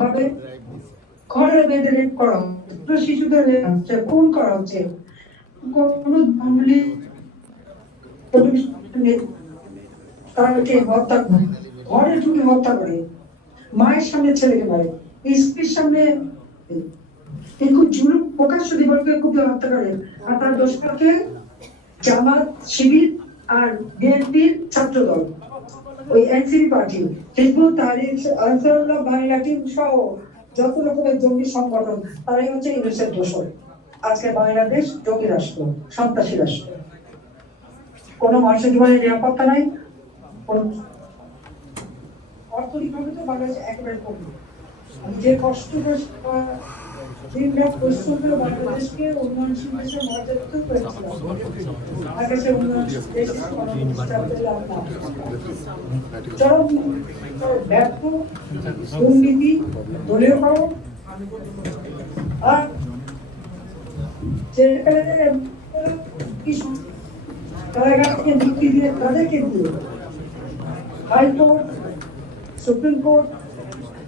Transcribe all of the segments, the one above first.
ভাবে ঘরে বেঁধে রেপ করা হচ্ছে, শিশুদের খুন করা হচ্ছে, কোনো মামলি তাকে হত্যা করে, ঘরে ঢুকে হত্যা করে, মায়ের সামনে ছেলেকে মারে, স্ত্রীর সামনে খুব জুলুম প্রকাশ্য দিবসকে খুব হত্যা করে। আর তার দোষটাকে জামাত, শিবির আর বিএনপির ছাত্র দল, ওই NCP party, Hizbut Tahrir Ansarullah Bangla team সহ যত রকমের জঙ্গি সংগঠন, তারাই হচ্ছে ইংরেজের দোষর। আজকে বাংলাদেশ জঙ্গি রাষ্ট্র, সন্ত্রাসী রাষ্ট্র, কোনো মানুষের জীবনের নিরাপত্তা নাই, কোন অর্থনৈতিকভাবে তো বাংলাদেশ একেবারে কমবে। আমি যে কষ্ট বাংলাদেশকে উন্নয়নশীল দেশের মর্যাদিত করেছিলাম, আকাশে উন্নয়নশীল দেশে চরম ব্যর্থ, দুর্নীতি, দলীয়করণ, আর কারাগারকে মুক্তি দিয়ে তাদেরকে দিয়ে হাইকোর্ট, সুপ্রিম কোর্ট,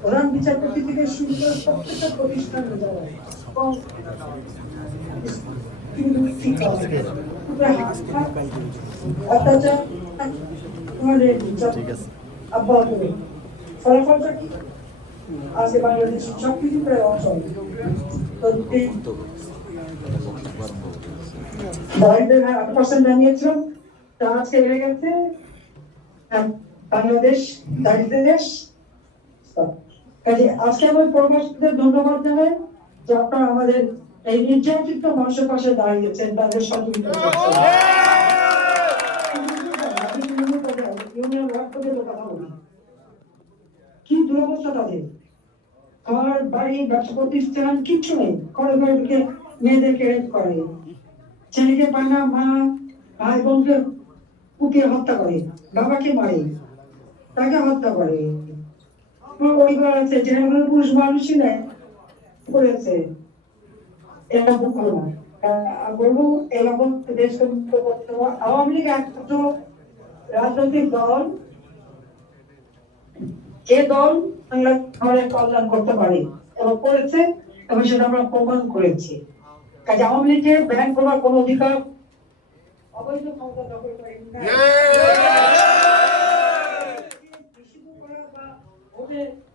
প্রধান বিচারপতি থেকে শুরু করে প্রত্যেকটা প্রতিষ্ঠানে যাওয়া অত্যাচার ফলাফলটা কি? আজকে বাংলাদেশ সবকিছু প্রায় অচল। দারিদ্রের 8% জানিয়েছিলাম, তা আজকে বেড়ে গেছে। বাংলাদেশ দারিদ্রের দেশ। কাজে আজকে আমার প্রবাসীদের ধন্যবাদ জানাই যে আপনারা আমাদের এই নির্যাতিত মানুষের পাশে দাঁড়িয়েছেন, তাদের সহযোগিতা করছেন। কি দুরবস্থা তাদের, ঘর বাড়ি ব্যবসা প্রতিষ্ঠান কিচ্ছু নেই, ঘরে ঘরে ঢুকে মেয়েদেরকে রেপ করে, ছেলেকে পায় না, মা ভাই বোনকে কুপিয়ে হত্যা করে, বাবাকে মারে, তাকে হত্যা করে। পরিবার আছে যেখানে পুরুষ মানুষই নেয় করেছে, এটা বলবো বলবো এরকম দেশকে মুক্ত করতে হবে। আওয়ামী লীগ একমাত্র রাজনৈতিক দল যে দল বাংলাদেশের কল্যাণ করতে পারে এবং করেছে, এবং সেটা আমরা প্রমাণ করেছি। কাজে আওয়ামী লীগের ব্যান করার কোন অধিকার, অবৈধ ক্ষমতা দখল করে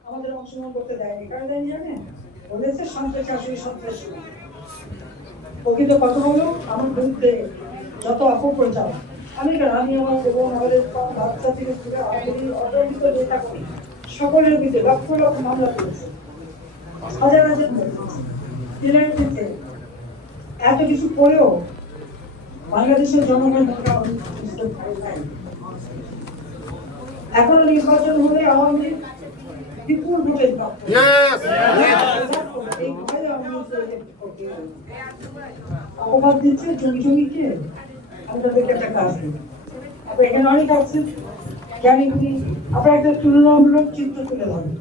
আমাদের অংশগ্রহণ করতে দেয়নি। কারণ জানেন বলেছে সন্ত্রাসী, আসলে সন্ত্রাসী প্রকৃত কথা হলো আমার বিরুদ্ধে যত অপপ্রচার, আমি আমার এবং আমাদের বাচ্চা থেকে অপরাধিত নেতা করি সকলের বিরুদ্ধে লক্ষ লক্ষ মামলা করেছে, হাজার হাজার দিতে। এত কিছু করেও বাংলাদেশের জনগণ এখনো নির্বাচন হলে আওয়ামী লীগ বিপুল ভোটের অপবাদ দিচ্ছে জমি জমিকে। আপনাদেরকে একটা কাজ দিই, আপনার এখানে অনেক আছে জ্ঞানী গুণী, আপনার একটা তুলনামূলক চিত্র তুলে ধরেন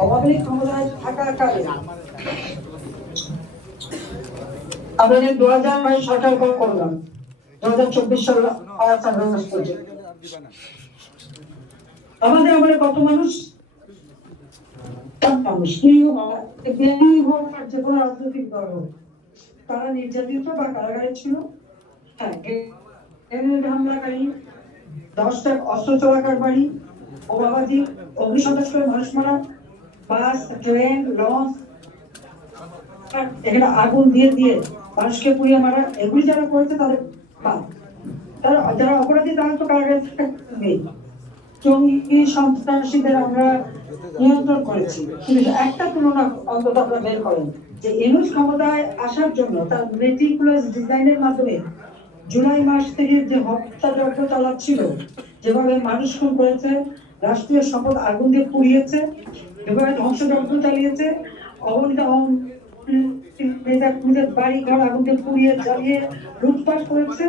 আওয়ামী লীগ ক্ষমতায় থাকাকালে আমাদের 2022 সরকার করলাম, 2024 সাল আমাদের আমাদের কত মানুষ যে কোনো রাজনৈতিক দল তারা নির্যাতিত বা কারাগারে ছিল। হ্যাঁ, হামলাকারী, 10টা অস্ত্র চলাকার বাড়ি, বোমাবাজি, অগ্নিসন্ত্রাস করে মানুষ মারা, বাস, ট্রেন, লঞ্চ, এখানে আগুন দিয়ে দিয়ে মানুষকে পুড়িয়ে মারা, এগুলি যারা করেছে তাদের যারা অপরাধী তারা তো কারাগারে নেই। জঙ্গি সন্ত্রাসীদের আমরা নিয়ন্ত্রণ করেছি, কিন্তু একটা তুলনা অন্তত আপনারা বের করেন যে ইউনূস ক্ষমতায় আসার জন্য তার মেটিকুলাস ডিজাইনের মাধ্যমে জুলাই মাস থেকে যে হত্যাযজ্ঞ চালাচ্ছিল, যেভাবে মানুষ খুন করেছে, রাষ্ট্রীয় সম্পদ আগুন দিয়ে পুড়িয়েছে, যেভাবে ধ্বংসযজ্ঞ চালিয়েছে, অবনীত বাড়ি ঘর আগুন দিয়ে পুড়িয়ে জ্বালিয়ে লুটপাট করেছে,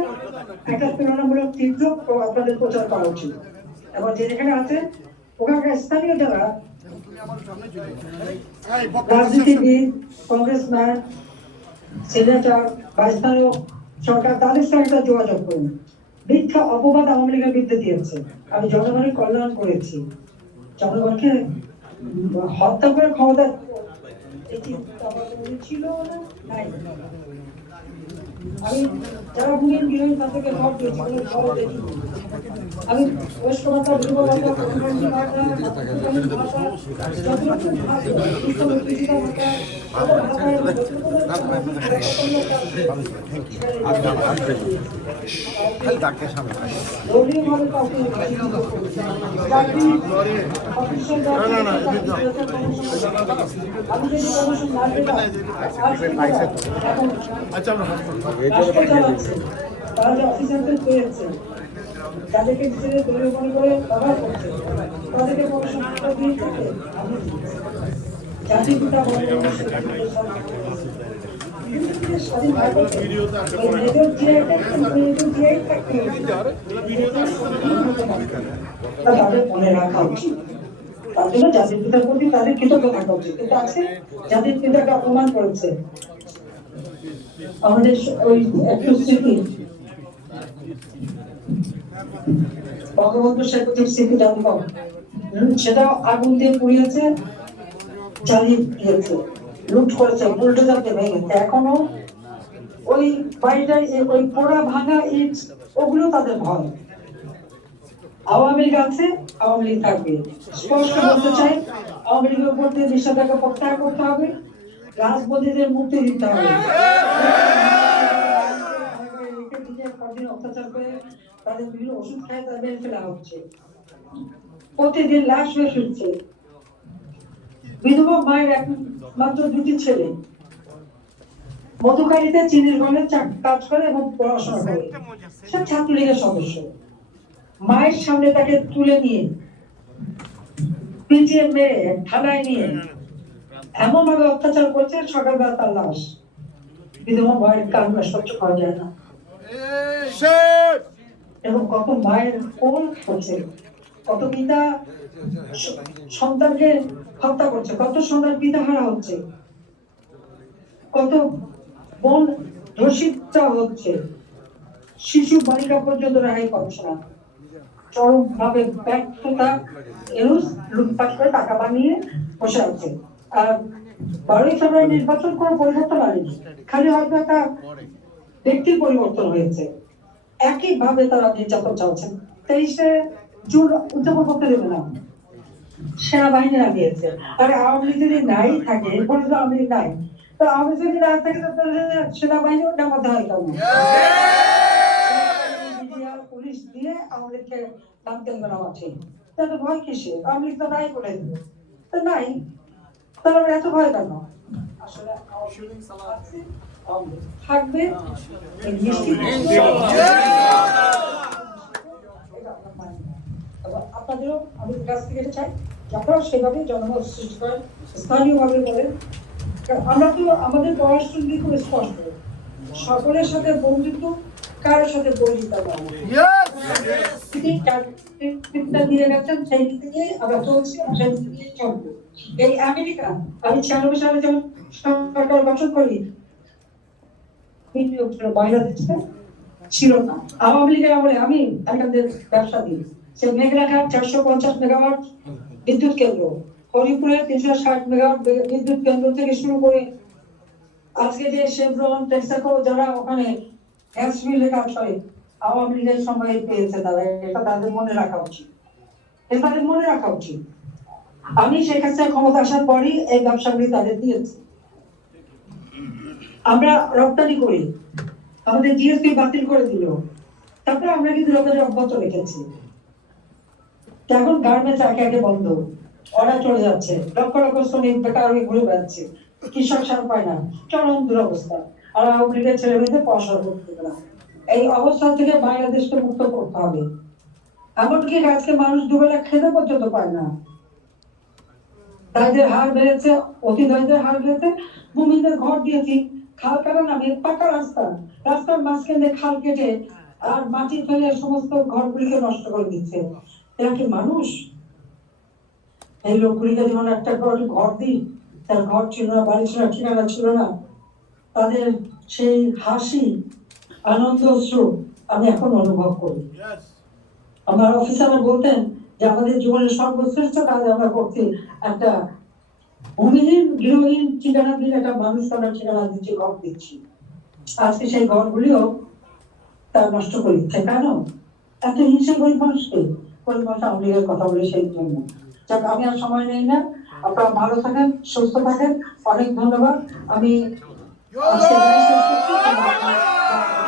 একটা তুলনামূলক তীব্র আপনাদের প্রচার করা উচিত। এবং যেখানে আছে ওখানকার স্থানীয় যারা রাজনীতিবিদ, কংগ্রেসম্যান, সেনেটর বা স্থানীয় সরকার, তাদের সঙ্গে একটা যোগাযোগ করুন। মিথ্যা অপবাদ আওয়ামী লীগের বিরুদ্ধে দিয়েছে, আমি জনগণের কল্যাণ করেছি, জনগণকে হত্যা করার ক্ষমতা এই চিন্তা ছিল না নাই। আমি যারা ভূমিহীন গৃহহীন তাদেরকে ঘর দিয়েছি, কোনো ঘর দেখি। আমি বয়স্ক ভাতা, বিধবা ভাতা, প্রধানমন্ত্রী ভাতা, মাতৃত্বকালীন ভাতা, যতটুকু ভাতা, সুস্থ মৃত্যুজীবন ভাতা, তাদের ভাতায় দলীয়ভাবে কাউকে চাকরি, অফিসের আমি যদি প্রমোশন না পেতাম, এখন রাষ্ট্র চালাচ্ছে, তারা যে অফিসারদের পেয়েছে, তাদেরকে নিজেদের দলীয় মনে করে ব্যবহার করছে, তাদেরকে প্রমোশন দিয়ে থাকে। আমি জাতির পিতা স্বাধীন ভারতে মেজর জিআই থাকতে তাদের মনে রাখা উচিত। তার জন্য জাতির পিতার প্রতি তাদের কৃতজ্ঞ থাকা উচিত। কিন্তু আছে জাতির পিতাকে অপমান করেছে। আমাদের ওই একটু স্মৃতি, বঙ্গবন্ধু শেখ মুজিব স্মৃতি জাদুঘর, সেটাও আগুন দিয়ে পুড়িয়েছে, জ্বালিয়ে দিয়েছে, লুট করেছে, বুলডোজার দিয়ে ভেঙেছে। এখনো ওই বাড়িটায় ওই পোড়া ভাঙা ইট, ওগুলো তাদের ভয়। আওয়ামী লীগ আছে, আওয়ামী লীগ থাকবে। স্পষ্ট বলতে চাই, আওয়ামী লীগের উপর দিয়ে নিষেধাজ্ঞা প্রত্যাহার করতে হবে, রাজবন্দীদের মুক্তি দিতে হবে। অত্যাচার করে তাদের বিভিন্ন ওষুধ খায়, তাদের মেরে ফেলা হচ্ছে, প্রতিদিন লাশ হয়ে ফিরছে। বিধবা মায়ের একমাত্র দুটি ছেলে মধুকারীতে চিনির ঘরে কাজ করে এবং পড়াশোনা করে, সব ছাত্রলীগের সদস্য। মায়ের সামনে তাকে তুলে নিয়ে পিটিয়ে মেরে থানায় নিয়ে এমন ভাবে অত্যাচার করছে, সকালবেলা তার লাশ। বিধবা মায়ের কান্না সহ্য করা যায় না, এবং কত মায়ের কোল করছে, কত পিতা সন্তানকে হত্যা করছে, কত সন্তান পিতাহারা হচ্ছে, কত বোন ধর্ষিত হচ্ছে, শিশু বালিকা পর্যন্ত রেহাই পাচ্ছে না। চরম ভাবে ব্যর্থতা, লুটপাট করে টাকা বানিয়ে বসে আছে। আর 12ই ফেব্রুয়ারি নির্বাচন কোনো পরিবর্তন আনেনি, খালি হয়তো একটা ব্যক্তির পরিবর্তন হয়েছে। একই ভাবে তারা নির্যাতন চালাচ্ছেন। 23শে জুন উদযাপন করতে দেবে না, সেনাবাহিনী লাগিয়েছে। আর আওয়ামী লীগ যদি নাই থাকে, এরপরে তো আওয়ামী লীগ নাই, তো আওয়ামী লীগ যদি না থাকে সেনাবাহিনী ওটা মধ্যে হয় কেমন? পুলিশ দিয়ে আওয়ামী লীগকে নামতে দেবে না মাঠে, তাহলে ভয় কিসে? আওয়ামী লীগ তো নাই বলে দিবে, তো নাই, তাহলে এত ভয় কেন? আসলে থাকবে আপনাদেরও আমি কাছ থেকে চাই আপনারাও সেভাবে জনমত সৃষ্টি করেন, স্থানীয় ভাবে বলেন। আমরা তো আমাদের পররাষ্ট্রনীতি খুব স্পষ্ট, সকলের সাথে বন্ধুত্ব, কারোর সাথে বৈরিতা দিয়ে গেছেন, সেই দিক থেকে আমরা চলছি, সেই দিক থেকে চলবো। এই আমেরিকা, আমি 96 সালে যখন সরকার গঠন করি, বাংলাদেশে ছিল না। আওয়ামী লীগের আমলে আমি এখানদের ব্যবসা দিই, সে মেঘনাঘাট 450 মেগাওয়াট বিদ্যুৎ কেন্দ্র, হরিপুরে 360 মেগাওয়াট বিদ্যুৎ কেন্দ্র থেকে শুরু করে আজকে যে শেভরন, টেক্সাকো যারা ওখানে গ্যাস মিলে কাজ করে, আওয়ামী লীগের সময় পেয়েছে তারা। এটা তাদের মনে রাখা উচিত, এটা তাদের মনে রাখা উচিত। আমি শেখ হাসিনা ক্ষমতা আসার পরই এই ব্যবসাগুলি তাদের দিয়েছি। আমরা রপ্তানি করি, আমাদের জিএসপি বাতিল করে দিল, তারপরে আমরা কিন্তু রপ্তানি অব্যাহত রেখেছি। এখন গার্মেন্টস একে একে বন্ধ, অর্ডার চলে যাচ্ছে, লক্ষ লক্ষ শ্রমিক বেকার হয়ে ঘুরে বেড়াচ্ছে, কৃষক সার পায় না, চরম দুরবস্থা। আর আওয়ামী লীগের ছেলে মেয়েদের পড়াশোনা করতে দেবে না। এই অবস্থা থেকে বাংলাদেশকে মুক্ত করতে হবে। এমনকি আজকে মানুষ দুবেলা খেতে পর্যন্ত পায় না, দারিদ্রের হার বেড়েছে, অতি দারিদ্রের হার বেড়েছে। ভূমিদের ঘর দিয়েছি, খাল কাটা নামে পাকা রাস্তা, রাস্তার মাঝখানে খাল কেটে আর মাটি ফেলে সমস্ত ঘরগুলিকে নষ্ট করে দিচ্ছে। এরা কি মানুষ? এই লোকগুলিকে যেমন একটা করে ঘর দিই, তার ঘর ছিল না, বাড়ি ছিল না, ঠিকানা ছিল না, তাদের সেই হাসি, আনন্দ, অশ্রু আমি এখন অনুভব করি। আমার অফিসাররা বলতেন যে আমাদের জীবনের সর্বশ্রেষ্ঠ কাজ আমরা করছি, একটা ভূমিহীন গৃহহীন ঠিকানা দিয়ে একটা মানুষ করার ঠিকানা দিচ্ছি, ঘর দিচ্ছি। আজকে সেই ঘরগুলিও তার নষ্ট করে দিচ্ছে। কেন এত হিংসা গরিব মানুষকে? গরিব মানুষ আওয়ামী লীগের কথা বলে সেই জন্য। যাক, আমি আর সময় নেই না, আপনারা ভালো থাকেন, সুস্থ থাকেন। অনেক ধন্যবাদ। আমি আজকে শেষ করছি।